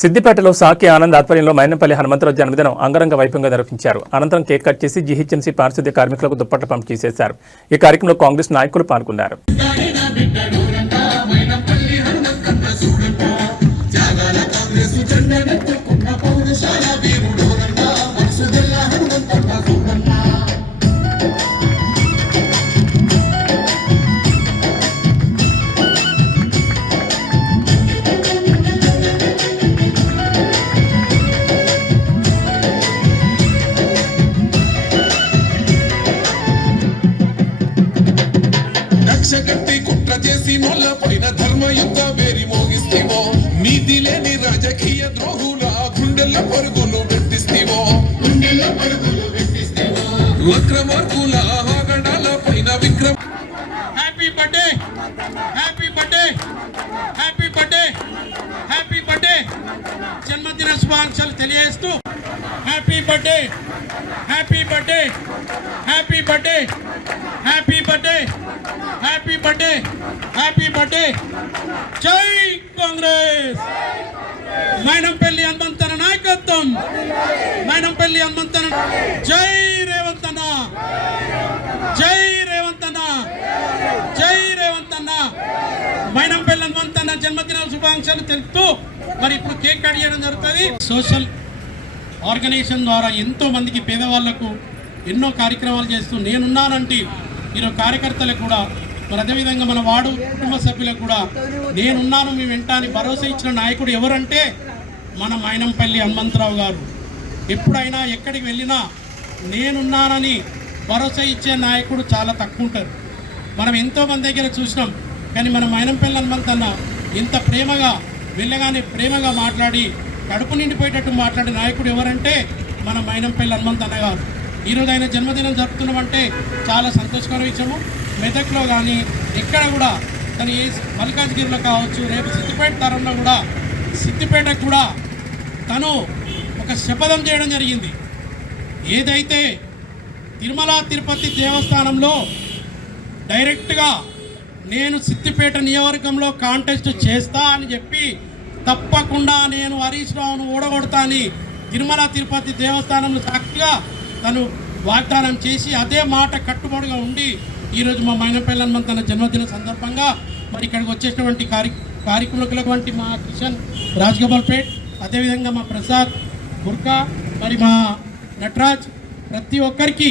సిద్దిపేటలో సాకి ఆనంద్ ఆధ్వర్యంలో మైనంపల్లి హనుమంతరావు జన్మదినం అంగరంగ వైభవంగా నిర్వహించారు. అనంతరం కేక్ కట్ చేసి జీహెచ్ఎంసీ పారిశుద్ధ్య కార్మికులకు దుప్పట్ల పంపిణీ చేశారు. ఈ కార్యక్రమంలో కాంగ్రెస్ నాయకులు పాల్గొన్నారు. కక్షగట్టి కుట్ర చేసి నొల్లపోయిన ధర్మయుద్ధ వేరి మోగిస్తేవో నీతి లేని రాజకీయ ద్రోహుల గుండెల పరుగులు పెట్టిస్తేవో వక్రమార్గుల ఆగడాల పైన విక్రమ. Happy birthday, happy birthday, happy birthday, happy birthday. జన్మదిన శుభాకాంక్షలు తెలియజేస్తూ happy birthday, happy birthday, happy birthday, happy birthday, happy birthday, happy birthday. జై కాంగ్రెస్. మైనంపల్లి హనుమంతన నాయకత్వం, మైనంపల్లి హనుమంతన. జై రేవంత్ అన్న, జై రేవంత్ అన్న, జై రేవంత్ అన్న. మైనంపల్లి హనుమంతన జన్మదిన శుభాకాంక్షలు తెలుపుతూ మరి ఇప్పుడు కేక్ కట్ చేయడం జరుగుతుంది. సోషల్ ఆర్గనైజేషన్ ద్వారా ఎంతో మందికి పేదవాళ్లకు ఎన్నో కార్యక్రమాలు చేస్తూ నేనున్నానంటే ఈరోజు కార్యకర్తలకు కూడా మరి అదేవిధంగా మన వార్డు కుటుంబ సభ్యులకు కూడా నేనున్నాను మీ వెంట అని భరోసా ఇచ్చిన నాయకుడు ఎవరంటే మన మైనంపల్లి హనుమంతరావు గారు. ఎప్పుడైనా ఎక్కడికి వెళ్ళినా నేనున్నానని భరోసా ఇచ్చే నాయకుడు చాలా తక్కువ ఉంటారు. మనం ఎంతోమంది దగ్గర చూసినాం, కానీ మన మైనంపల్లి హనుమంతన్న ఎంత ప్రేమగా వెళ్ళగానే ప్రేమగా మాట్లాడి కడుపు నిండిపోయేటట్టు మాట్లాడే నాయకుడు ఎవరంటే మన మైనంపల్లి హనుమంతన్న గారు. ఈరోజు ఆయన జన్మదినం జరుపుతున్నామంటే చాలా సంతోషకర విషయము. మెదక్లో కానీ ఎక్కడ కూడా తను ఏ మల్కాజ్గిరిలో కావచ్చు, రేపు సిద్దిపేట తరంలో కూడా సిద్దిపేటకు కూడా తను ఒక శపథం చేయడం జరిగింది. ఏదైతే తిరుమల తిరుపతి దేవస్థానంలో డైరెక్ట్గా నేను సిద్దిపేట నియోజకవర్గంలో కాంటెస్ట్ చేస్తా అని చెప్పి తప్పకుండా నేను హరీష్ రావును ఓడగొడతా అని తిరుమల తిరుపతి దేవస్థానంలో సాక్షిగా తను వాగ్దానం చేసి అదే మాట కట్టుబడిగా ఉండి ఈరోజు మా మైనంపల్లి హనుమంతన్న జన్మదిన సందర్భంగా మరి ఇక్కడికి వచ్చేటువంటి కార్యక్రమాలకు మా కిషన్ రాజ్గోపాల్పేట్, అదేవిధంగా మా ప్రసాద్ గుర్కా, మరి మా నటరాజ్, ప్రతి ఒక్కరికి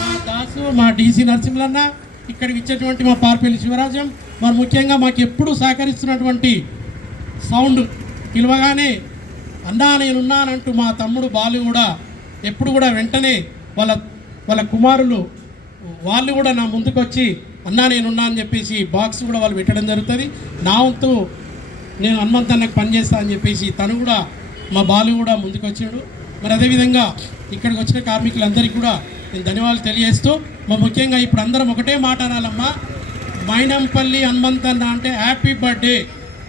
మా దాసు, మా డీసీ నరసింహన్న, ఇక్కడికి ఇచ్చేటువంటి మా పార్పల్లి శివరాజం, మరి ముఖ్యంగా మాకు ఎప్పుడు సహకరిస్తున్నటువంటి సౌండ్ పిలవగానే అన్నా నేనున్నానంటూ మా తమ్ముడు బాలు కూడా ఎప్పుడు కూడా వెంటనే వాళ్ళ కుమారులు వాళ్ళు కూడా నా ముందుకు వచ్చి అన్నా నేనున్నా అని చెప్పేసి బాక్స్ కూడా వాళ్ళు పెట్టడం జరుగుతుంది. నా వంతు నేను హనుమంతన్నకు పనిచేస్తా అని చెప్పేసి తను కూడా మా బాలు కూడా ముందుకు వచ్చాడు. మరి అదేవిధంగా ఇక్కడికి వచ్చిన కార్మికులందరికీ కూడా నేను ధన్యవాదాలు తెలియజేస్తూ ముఖ్యంగా ఇప్పుడు అందరం ఒకటే మాట అనాలమ్మా, మైనంపల్లి హనుమంతన్న అంటే హ్యాపీ బర్త్డే.